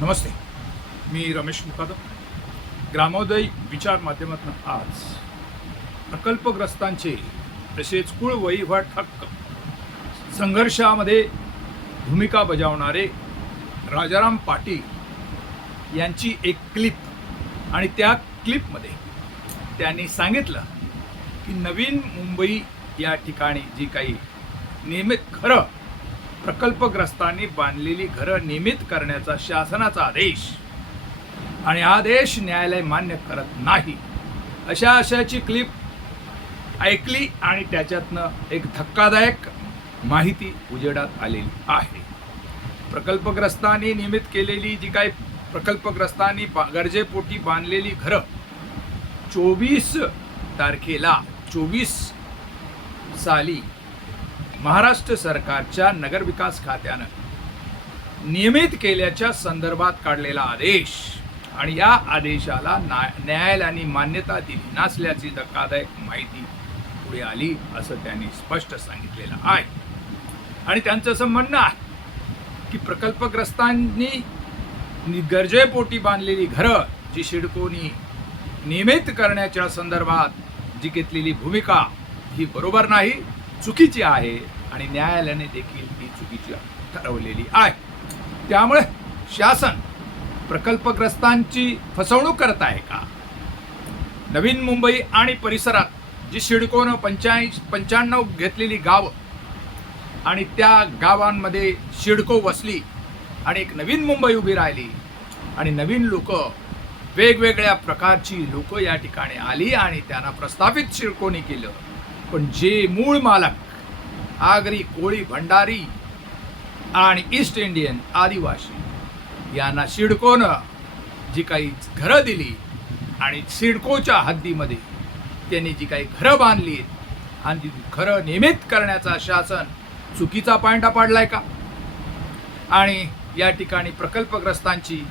नमस्ते. मी रमेश मुकादम. ग्रामोदय विचार माध्यमातून आज प्रकल्पग्रस्तांचे तसेच कुळ वहिवाट हक्क संघर्षामध्ये भूमिका बजावणारे राजाराम पाटील यांची एक क्लिप आणि त्या क्लिपमध्ये त्यांनी सांगितलं की नवीन मुंबई या ठिकाणी जी काही नियमित खरं प्रकल्पग्रस्तांनी बांधलेली घरं नियमित करण्याचा शासनाचा आदेश. आणि आदेश न्यायालय मान्य करत नाही. अशा अशाची क्लिप ऐकली आणि त्याच्यातनं एक धक्कादायक माहिती उजेडात आलेली आहे. प्रकल्पग्रस्तांनी नियमित केलेली जी काही प्रकल्पग्रस्तांनी बा- गरजेपोटी बांधलेली घरं चोवीस तारखेला चोवीस साली महाराष्ट्र सरकारच्या नगरविकास खात्यानं नियमित केल्याच्या संदर्भात काढलेला आदेश. आणि या आदेशाला ना न्यायालयाने मान्यता दिली नसल्याची धक्कादायक माहिती पुढे आली असं त्यांनी स्पष्ट सांगितलेलं आहे. आणि त्यांचं असं म्हणणं आहे की प्रकल्पग्रस्तांनी गरजेपोटी बांधलेली घरं जी शिडकोनी नियमित करण्याच्या संदर्भात जी घेतलेली भूमिका ही बरोबर नाही चुकीची आहे आणि न्यायालयाने देखील ती चुकीची ठरवलेली आहे. त्यामुळे शासन प्रकल्पग्रस्तांची फसवणूक करत आहे का? नवीन मुंबई आणि परिसरात जी सिडकोनं पंच्याऐंशी पंच्याण्णव घेतलेली गावं आणि त्या गावांमध्ये शिडको वसली आणि एक नवीन मुंबई उभी राहिली आणि नवीन लोक वेगवेगळ्या प्रकारची लोक या ठिकाणी आली आणि त्यांना प्रस्थापित शिडकोनी केलं. पण जे मूळ मालक आगरी कोळी भंडारी आणि ईस्ट इंडियन आदिवासी. यांना सिडकोनं जी काही घरं दिली आणि सिडकोच्या हद्दीमध्ये त्यांनी जी काही घरं बांधली आणि ती घरं नियमित करण्याचा शासन चुकीचा पायंडा पाडलाय का? आणि या ठिकाणी प्रकल्पग्रस्तांची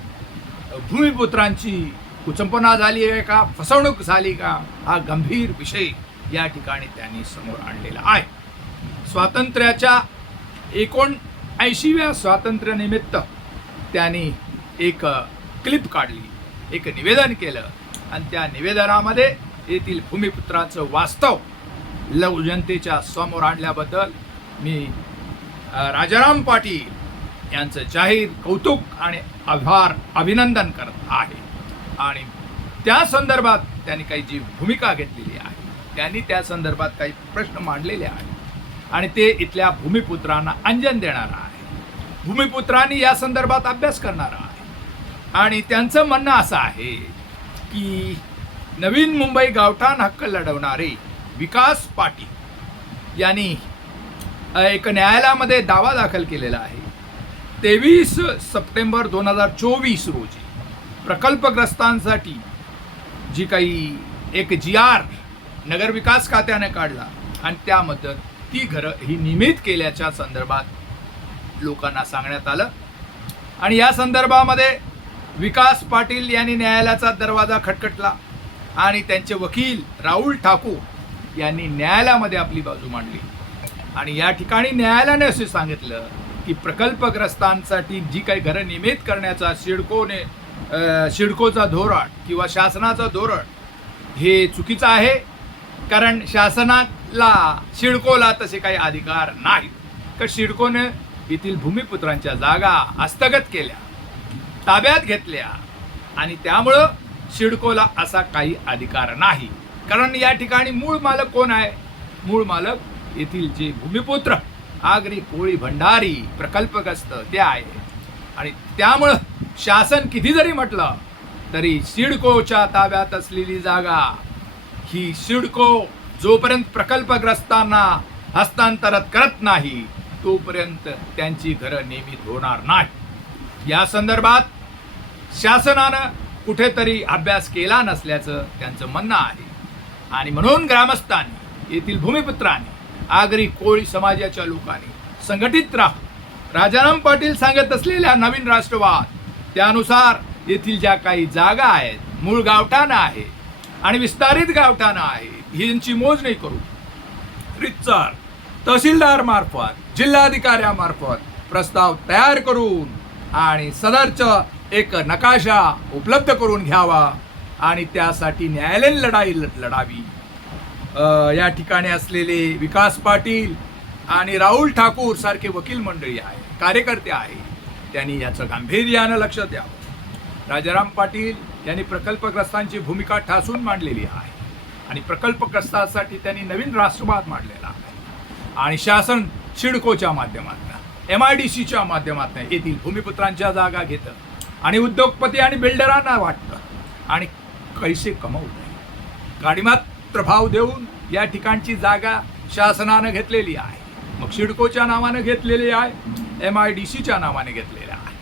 भूमिपुत्रांची कुचंपना झाली आहे का? फसवणूक झाली का? हा गंभीर विषय या ठिकाणी त्यांनी समोर आणलेला आहे. स्वातंत्र्याच्या एकोणऐंशीव्या स्वातंत्र्यानिमित्त त्यांनी एक क्लिप काढली. एक निवेदन केलं. आणि त्या निवेदनामध्ये येथील भूमिपुत्राचं वास्तव लव जनतेच्या समोर आणल्याबद्दल मी राजाराम पाटील यांचं जाहीर कौतुक आणि आभार अभिनंदन करत आहे. आणि त्या संदर्भात त्यांनी काही जी भूमिका घेतलेली आहे त्यांनी त्या संदर्भात काही प्रश्न मांडलेले आहेत. आणि ते इथल्या भूमिपुत्रांना अंजन देणारा आहे. भूमिपुत्रांनी या संदर्भात अभ्यास करणारा आहे. आणि त्यांचं म्हणणं असं आहे की नवीन मुंबई गावठाण हक्क लढवणारे विकास पाटील यांनी एक न्यायालयामध्ये दावा दाखल केलेला आहे. तेवीस सप्टेंबर दोन हजार चोवीस रोजी प्रकल्पग्रस्तांसाठी जी काही एक जी आर नगरविकास खात्याने काढला आणि त्यामध्ये ती घरं ही नियमित केल्याच्या संदर्भात लोकांना सांगण्यात आलं. आणि या संदर्भामध्ये विकास पाटील यांनी न्यायालयाचा दरवाजा खटखटला आणि त्यांचे वकील राहुल ठाकूर यांनी न्यायालयामध्ये आपली बाजू मांडली. आणि या ठिकाणी न्यायालयाने असे सांगितलं की प्रकल्पग्रस्तांसाठी जी काही घरं नियमित करण्याचा सिडकोने शिडकोचा सिडकोचा धोरण किंवा शासनाचं धोरण हे चुकीचं आहे. कारण शासनाला शिडकोला तसे काही अधिकार नाहीत. तर शिडकोने येथील भूमिपुत्रांच्या जागा हस्तगत केल्या ताब्यात घेतल्या आणि त्यामुळं शिडकोला असा काही अधिकार नाही. कारण या ठिकाणी मूळ मालक कोण आहे? मूळ मालक येथील जे भूमिपुत्र आगरी कोळी भंडारी प्रकल्पग्रस्त ते आहे आणि त्यामुळं शासन किती जरी म्हटलं तरी सिडकोच्या ताब्यात असलेली जागा ही सिडको जोपर्यंत प्रकल्पग्रस्तांना हस्तांतरित करत नाही तोपर्यंत त्यांची घरं नियमित होणार नाही. या संदर्भात शासनानं कुठेतरी अभ्यास केला नसल्याचं त्यांचं म्हणणं आहे. आणि म्हणून ग्रामस्थांनी येथील भूमिपुत्रांनी आगरी कोळी समाजाच्या लोकांनी संघटित राहून राजाराम पाटील सांगत असलेल्या नवीन राष्ट्रवाद त्यानुसार येथील ज्या काही जागा आहेत मूळ गावठाणं आहे आणि विस्तारित गावठाणं आहे. यांची मोजणी करू. रितसर तहसीलदार मार्फत जिल्हाधिकाऱ्यामार्फत प्रस्ताव तयार करून आणि सदरचं एक नकाशा उपलब्ध करून घ्यावा आणि त्यासाठी न्यायालयीन लढाई ल- लढावी. या ठिकाणी असलेले विकास पाटील आणि राहुल ठाकूर सारखे वकील मंडळी आहे कार्यकर्ते आहे त्यांनी याचं गांभीर्यानं लक्ष द्यावं. राजाराम पाटील त्यांनी प्रकल्पग्रस्तांची भूमिका ठासून मांडलेली आहे. आणि प्रकल्पग्रस्तांसाठी त्यांनी नवीन राष्ट्रवाद मांडलेला आहे. आणि शासन शिडकोच्या माध्यमातून एम आय डी सीच्या माध्यमातून येथील भूमिपुत्रांच्या जागा घेतं आणि उद्योगपती आणि बिल्डरांना वाटतं. आणि पैसे कमवतं गाडीमात्र भाव देऊन या ठिकाणची जागा शासनानं घेतलेली आहे. मग शिडकोच्या नावानं घेतलेली आहे एम आय डी सीच्या नावाने घेतलेल्या आहे.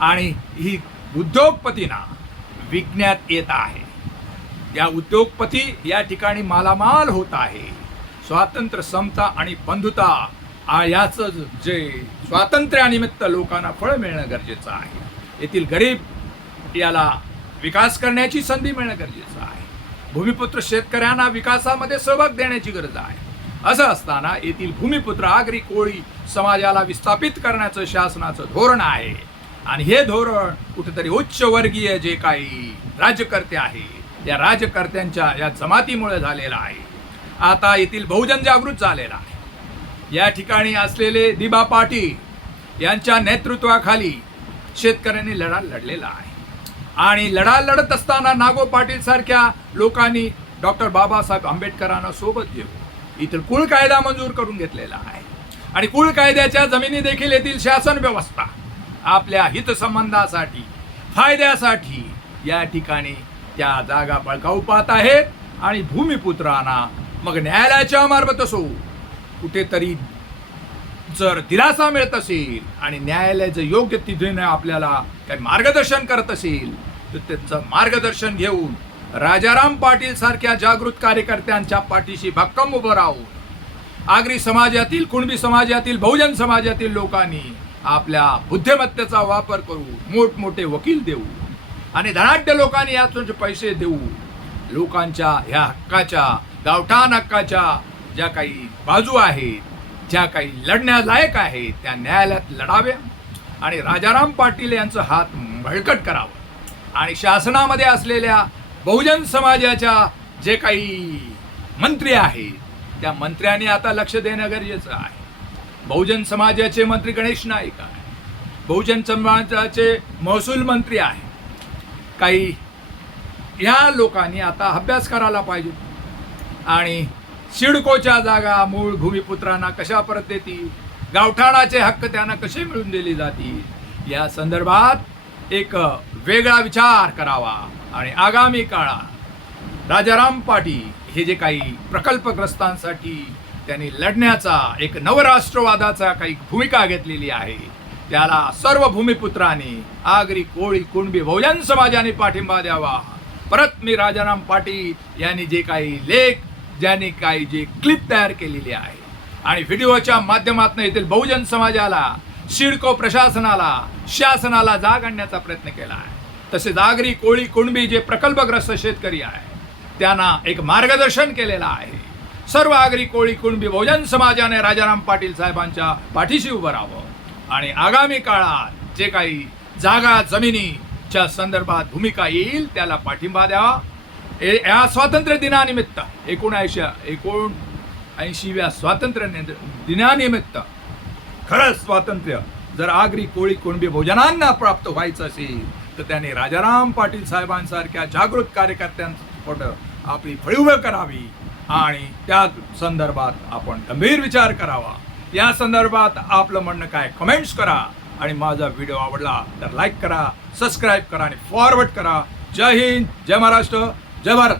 आणि ही उद्योगपतींना विकण्यात येत आहे. या उद्योगपती या ठिकाणी मालामाल होत आहे. स्वातंत्र्य समता आणि बंधुता याचं जे स्वातंत्र्यानिमित्त लोकांना फळ मिळणं गरजेचं आहे. येथील गरीब याला विकास करण्याची संधी मिळणं गरजेचं आहे. भूमिपुत्र शेतकऱ्यांना विकासामध्ये सहभाग देण्याची गरज आहे. असं असताना येथील भूमिपुत्र आगरी कोळी समाजाला विस्थापित करण्याचं शासनाचं धोरण आहे. आणि हे धोरण कुठेतरी उच्चवर्गीय जे काही राज्यकर्ते आहे या राजकर्त्यांच्या या जमातीमुळे झालेलं आहे. आता येथील बहुजन जागृत झालेला आहे. या ठिकाणी असलेले दिबा पाटील यांच्या नेतृत्वाखाली शेतकऱ्यांनी लढा लढलेला आहे. आणि लढा लढत असताना नागो पाटील सारख्या लोकांनी डॉक्टर बाबासाहेब आंबेडकरांना सोबत घेऊन इथं कुळ कायदा मंजूर करून घेतलेला आहे. आणि कुळ कायद्याच्या जमिनी देखील येथील शासन व्यवस्था आपल्या हितसंबंधासाठी फायद्यासाठी या ठिकाणी त्या जागा बळकावू पाहत आहेत आणि भूमिपुत्रांना मग न्यायालयाच्या मार्फत असो कुठेतरी जर दिलासा मिळत असेल आणि न्यायालय जर योग्य तिथेने आपल्याला काही मार्गदर्शन करत असेल तर त्यांचं मार्गदर्शन घेऊन राजाराम पाटील सारख्या जागृत कार्यकर्त्यांच्या पाठीशी भक्कम उभं राहून आगरी समाजातील कुणबी समाजातील बहुजन समाजातील लोकांनी आपल्या बुद्धिमत्तेचा वापर करू मोठमोठे वकील देऊ आणि धनाढ्य लोकांनी यातून पैसे देऊ लोकांच्या ह्या हक्काच्या गावठाण हक्काच्या ज्या काही बाजू आहेत ज्या काही लढण्यालायक आहेत त्या न्यायालयात लढाव्या आणि राजाराम पाटील यांचं हात बळकट करावं. आणि शासनामध्ये असलेल्या बहुजन समाजाच्या जे काही मंत्री आहेत त्या मंत्र्यांनी आता लक्ष देणं गरजेचं आहे. बहुजन समाजाचे मंत्री गणेश नाईक आहे बहुजन समाजाचे महसूल मंत्री आहे काही ह्या लोकांनी आता अभ्यास करायला पाहिजे. आणि सिडकोच्या जागा मूळ भूमिपुत्रांना कशा परत देतील? गावठाणाचे हक्क त्यांना कसे मिळून दिले जातील? या संदर्भात एक वेगळा विचार करावा. आणि आगामी काळात राजाराम पाटील हे जे काही प्रकल्पग्रस्तांसाठी त्यांनी लढण्याचा एक नवराष्ट्रवादाचा काही भूमिका घेतलेली आहे. त्याला सर्व भूमिपुत्रांनी आगरी कोळी कुणबी बहुजन समाजाने पाठिंबा द्यावा. परत मी राजाराम पाटील यांनी जे काही लेख ज्यांनी काही जे क्लिप तयार केलेली आहे. आणि व्हिडिओच्या माध्यमातून येथील बहुजन समाजाला शिडको प्रशासनाला शासनाला जाग आणण्याचा प्रयत्न केला आहे. तसेच आगरी कोळी कुणबी जे प्रकल्पग्रस्त शेतकरी आहे त्यांना एक मार्गदर्शन केलेलं आहे. सर्व आगरी कोळी कुणबी बहुजन समाजाने राजाराम पाटील साहेबांच्या पाठीशी उभं राहावं. आणि आगामी काळात जे काही जागा जमिनीच्या संदर्भात भूमिका येईल त्याला पाठिंबा द्यावा या स्वातंत्र्य दिनानिमित्त एकोणऐंशी एकोण ऐंशीव्या स्वातंत्र्य नि- दिनानिमित्त खरंच स्वातंत्र्य जर आगरी कोळी कुणबी भोजनांना प्राप्त व्हायचं असेल तर त्याने राजाराम पाटील साहेबांसारख्या जागृत कार्यकर्त्यांपुढं आपली फळी करावी. आणि त्या संदर्भात आपण गंभीर विचार करावा. या संदर्भात आपलं म्हणणं काय? कमेंट्स करा. आणि माझा व्हिडिओ आवडला तर लाईक करा सबस्क्राईब करा आणि फॉरवर्ड करा. जय हिंद जय महाराष्ट्र जय भारत.